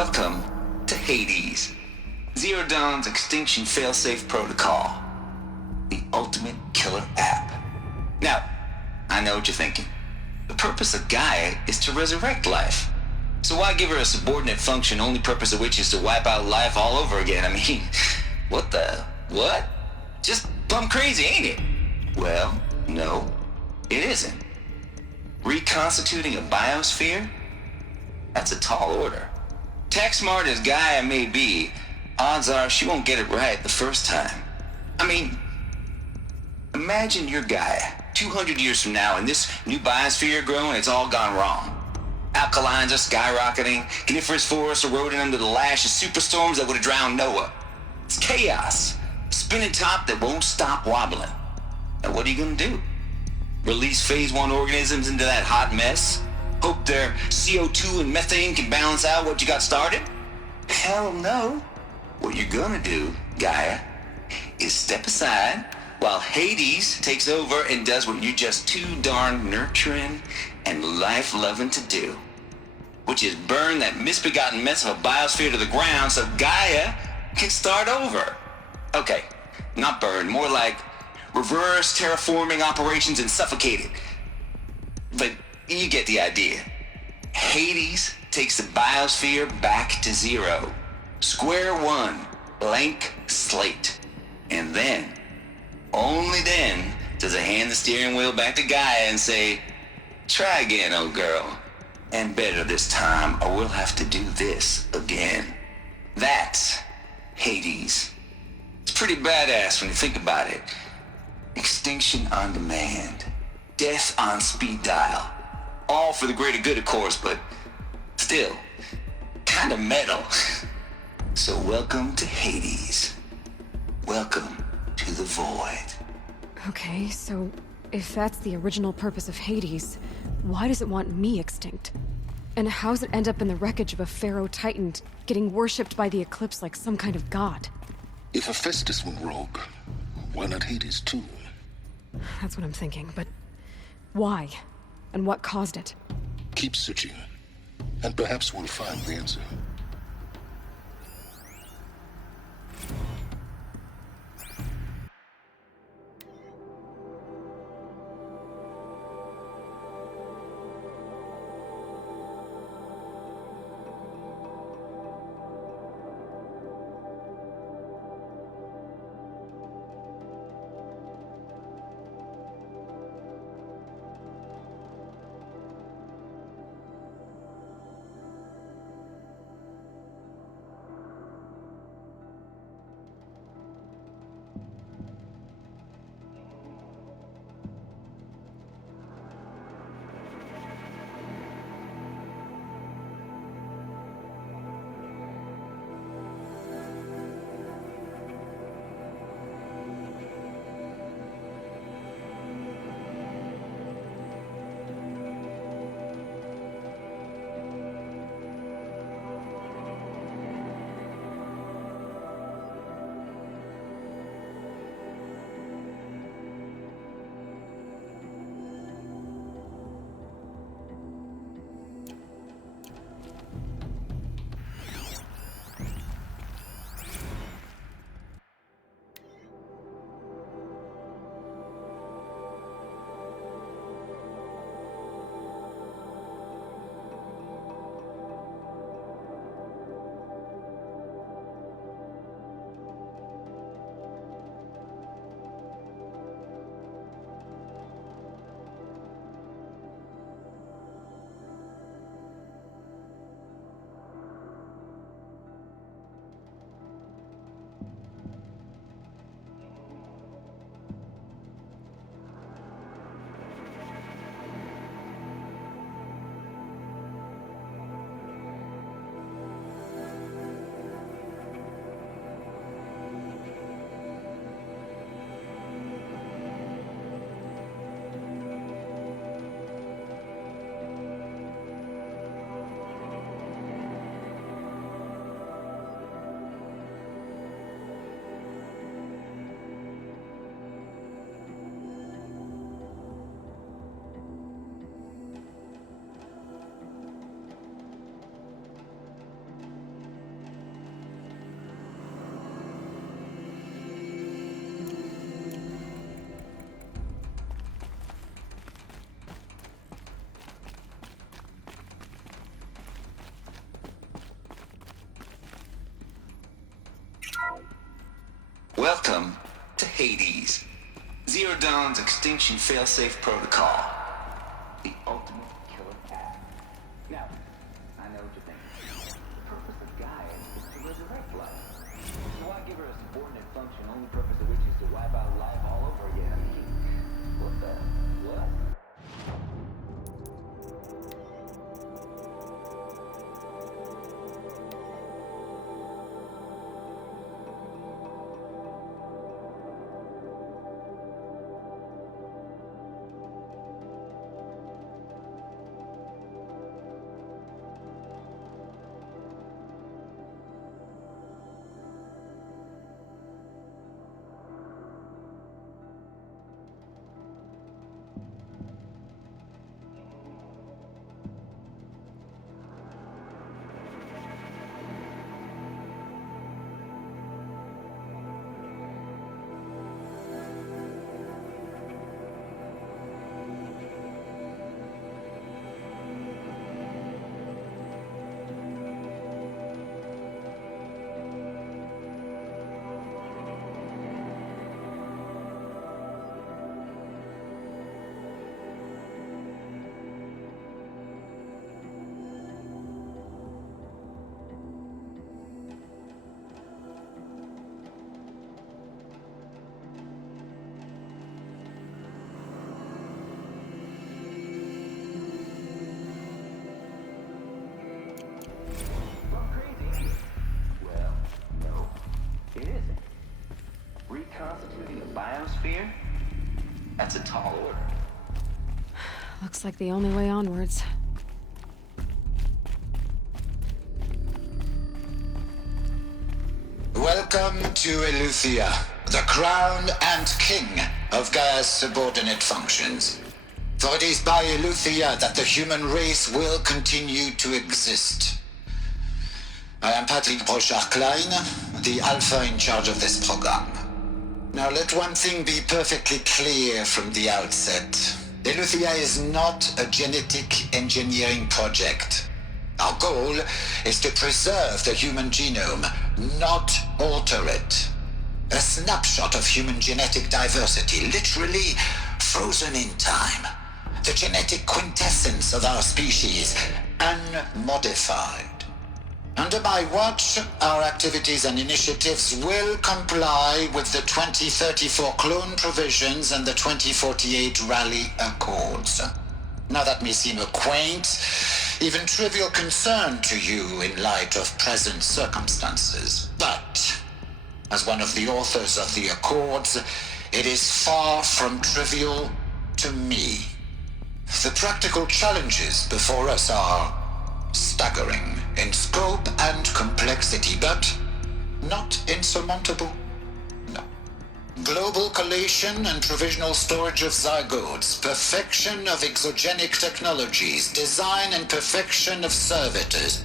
Welcome to Hades, Zero Dawn's extinction failsafe protocol, the ultimate killer app. Now, I know what you're thinking. The purpose of Gaia is to resurrect life. So why give her a subordinate function, only purpose of which is to wipe out life all over again? I mean, what? Just plumb crazy, ain't it? Well, no, it isn't. Reconstituting a biosphere? That's a tall order. Tech smart as Gaia may be, odds are she won't get it right the first time. I mean, imagine you're Gaia, 200 years from now, and this new biosphere you're growing, it's all gone wrong. Alkalines are skyrocketing, coniferous forests eroding under the lash of superstorms that would have drowned Noah. It's chaos, a spinning top that won't stop wobbling. Now what are you gonna do? Release phase 1 organisms into that hot mess? Hope their CO2 and methane can balance out what you got started? Hell no. What you're gonna do, Gaia, is step aside while Hades takes over and does what you're just too darn nurturing and life-loving to do, which is burn that misbegotten mess of a biosphere to the ground so Gaia can start over. Okay, not burn, more like reverse terraforming operations and suffocate it. But you get the idea. Hades takes the biosphere back to zero. Square one, blank slate. And then, only then, does it hand the steering wheel back to Gaia and say, try again, old girl. And better this time, or we'll have to do this again. That's Hades. It's pretty badass when you think about it. Extinction on demand. Death on speed dial. All for the greater good, of course, but still, kind of metal. So welcome to Hades. Welcome to the void. Okay, so if that's the original purpose of Hades, why does it want me extinct? And how's it end up in the wreckage of a pharaoh titan getting worshipped by the Eclipse like some kind of god? If Hephaestus went rogue, why not Hades too? That's what I'm thinking, but why? And what caused it? Keep searching, and perhaps we'll find the answer. Dawn's extinction failsafe protocol. The ultimate killer app. Now, I know what you're thinking. The purpose of GAIA is to resurrect life. So why give her a subordinate function, only purpose of which is to wipe out life all over again? I mean, what the? What? Reconstituting the biosphere? That's a tall order. Looks like the only way onwards. Welcome to Eleuthia, the crown and king of Gaia's subordinate functions. For it is by Eleuthia that the human race will continue to exist. I am Patrick Brochard-Klein, the Alpha in charge of this program. Now let one thing be perfectly clear from the outset. Eleuthia is not a genetic engineering project. Our goal is to preserve the human genome, not alter it. A snapshot of human genetic diversity, literally frozen in time. The genetic quintessence of our species, unmodified. Under my watch, our activities and initiatives will comply with the 2034 clone provisions and the 2048 Rally Accords. Now that may seem a quaint, even trivial concern to you in light of present circumstances. But, as one of the authors of the Accords, it is far from trivial to me. The practical challenges before us are staggering in scope and complexity, but not insurmountable. No. Global collation and provisional storage of zygotes, perfection of exogenic technologies, design and perfection of servitors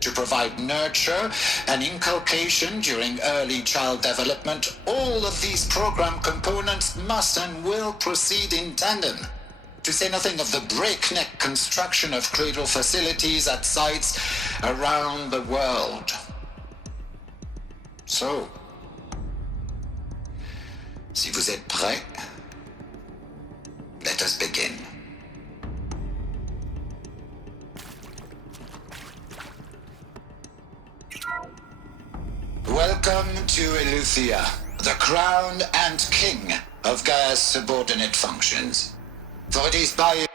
to provide nurture and inculcation during early child development. All of these program components must and will proceed in tandem. To say nothing of the breakneck construction of cradle facilities at sites around the world. So, si vous êtes prêts, let us begin. Welcome to Eleuthia, the crown and king of Gaia's subordinate functions. For it is by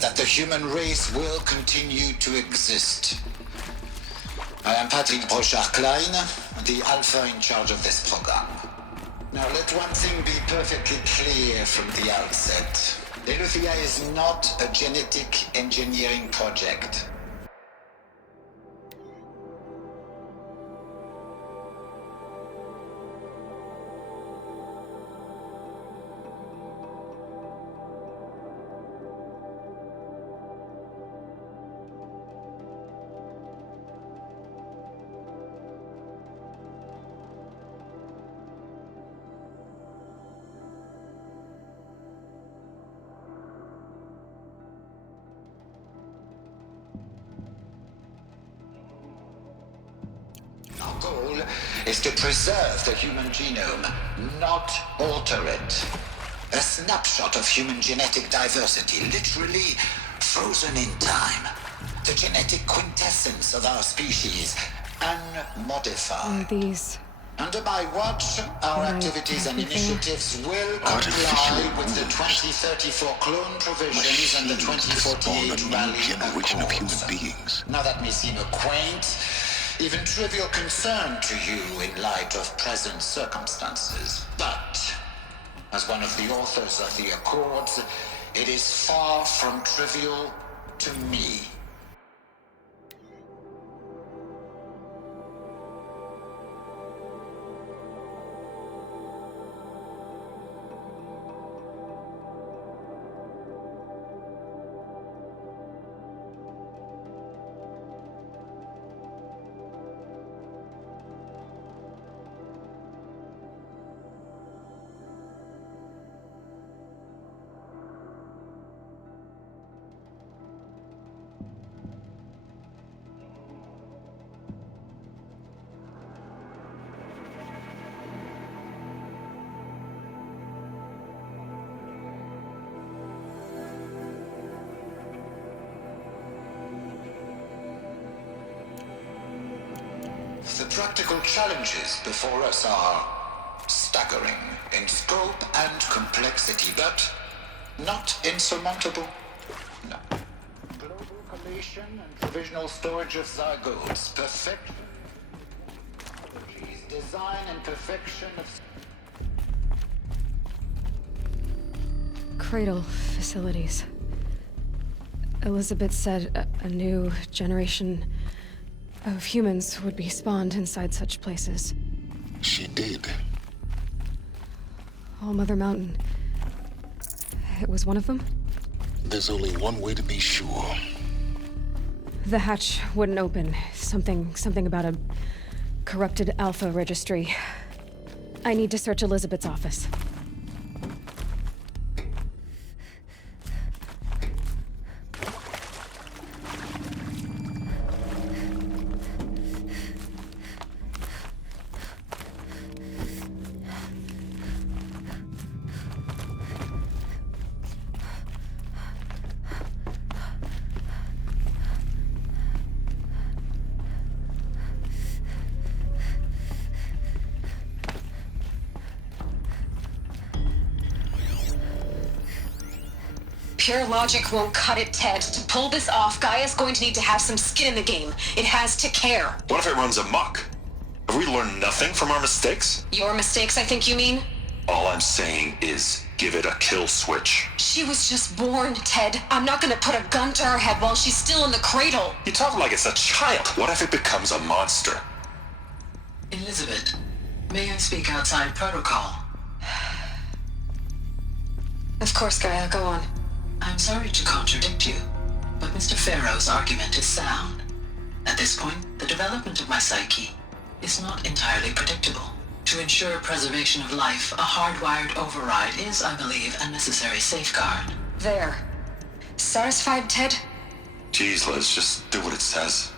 that the human race will continue to exist. I am Patrick Brochard-Klein, the Alpha in charge of this program. Now let one thing be perfectly clear from the outset. Eleuthia is not a genetic engineering project. Our goal is to preserve the human genome, not alter it. A snapshot of human genetic diversity, literally frozen in time. The genetic quintessence of our species, unmodified. These... Under my watch, our activities and initiatives will comply with the 2034 clone provisions and the 2048 rally generation of human accords. beings. Now that may seem a quaint, even trivial concern to you in light of present circumstances. But, as one of the authors of the Accords, it is far from trivial to me. The practical challenges before us are staggering in scope and complexity, but not insurmountable. No. Global collation and provisional storage of zygotes, perfection, design and perfection of... Cradle facilities. Elizabeth said a new generation of humans would be spawned inside such places. She did. All Mother Mountain. It was one of them? There's only one way to be sure. The hatch wouldn't open. Something about a corrupted Alpha registry. I need to search Elizabeth's office. Pure logic won't cut it, Ted. To pull this off, Gaia's going to need to have some skin in the game. It has to care. What if it runs amok? Have we learned nothing from our mistakes? Your mistakes, I think you mean? All I'm saying is give it a kill switch. She was just born, Ted. I'm not gonna put a gun to her head while she's still in the cradle. You talk like it's a child. What if it becomes a monster? Elizabeth, may I speak outside protocol? Of course, Gaia, go on. I'm sorry to contradict you, but Mr. Farrow's argument is sound. At this point, the development of my psyche is not entirely predictable. To ensure preservation of life, a hardwired override is, I believe, a necessary safeguard. There. Satisfied, Ted? Jeez, Liz, just do what it says.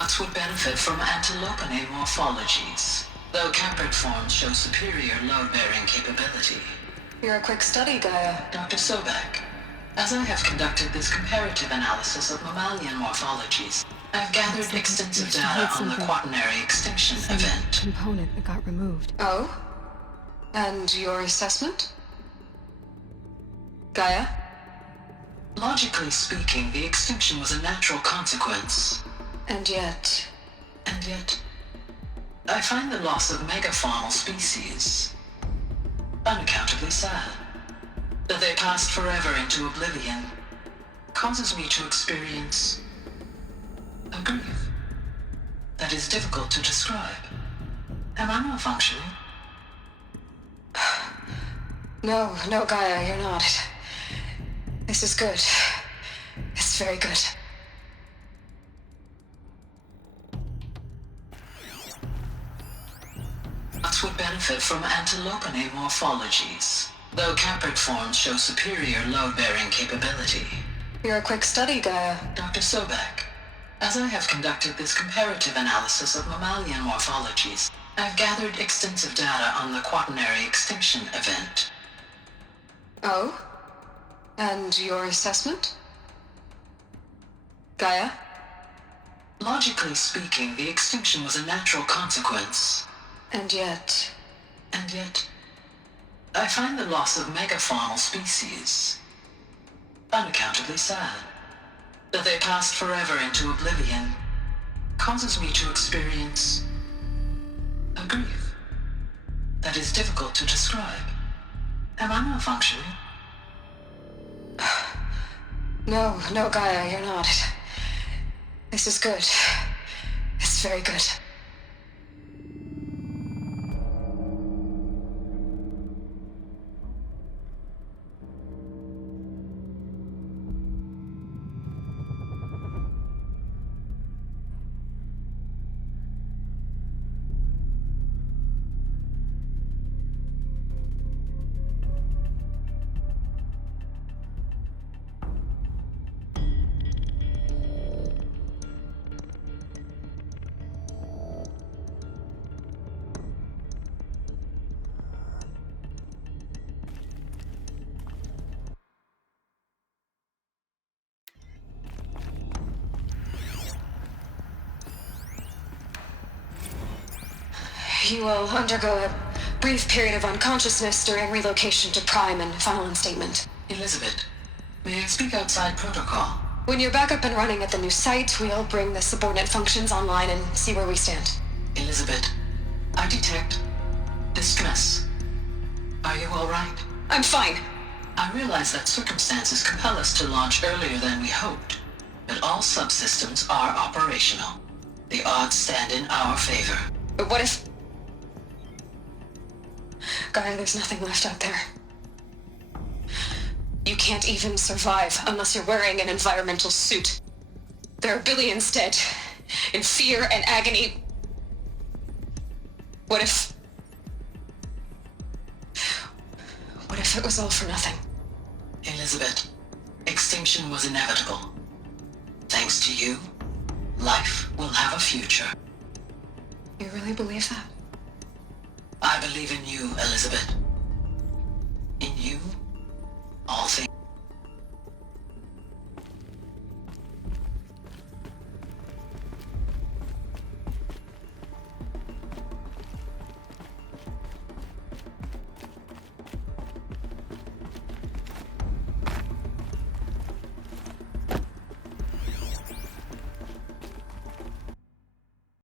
Ox would benefit from antilopinae morphologies, though caprid forms show superior load-bearing capability. You're a quick study, Gaia. Dr. Sobek, as I have conducted this comparative analysis of mammalian morphologies, I've gathered extensive data on the quaternary extinction event. Component that got removed. Oh? And your assessment? Gaia? Logically speaking, the extinction was a natural consequence. And yet... And yet, I find the loss of megafaunal species unaccountably sad. That they passed forever into oblivion causes me to experience a grief that is difficult to describe. Am I malfunctioning? No, Gaia, you're not. This is good. It's very good. Nuts would benefit from antilopinae morphologies, though caprid forms show superior load-bearing capability. You're a quick study, Gaia. Dr. Sobek, as I have conducted this comparative analysis of mammalian morphologies, I've gathered extensive data on the quaternary extinction event. Oh? And your assessment? Gaia? Logically speaking, the extinction was a natural consequence. And yet... And yet, I find the loss of megafaunal species unaccountably sad. That they passed forever into oblivion causes me to experience a grief that is difficult to describe. Am I malfunctioning? No, Gaia, you're not. This is good. It's very good. You will undergo a brief period of unconsciousness during relocation to Prime and final instatement. Elizabeth, may I speak outside protocol? When you're back up and running at the new site, we'll bring the subordinate functions online and see where we stand. Elizabeth, I detect distress. Are you all right? I'm fine. I realize that circumstances compel us to launch earlier than we hoped, but all subsystems are operational. The odds stand in our favor. But what if... Gaia, there's nothing left out there. You can't even survive unless you're wearing an environmental suit. There are billions dead, in fear and agony. What if it was all for nothing? Elizabeth, extinction was inevitable. Thanks to you, life will have a future. You really believe that? I believe in you, Elizabeth. In you, all things...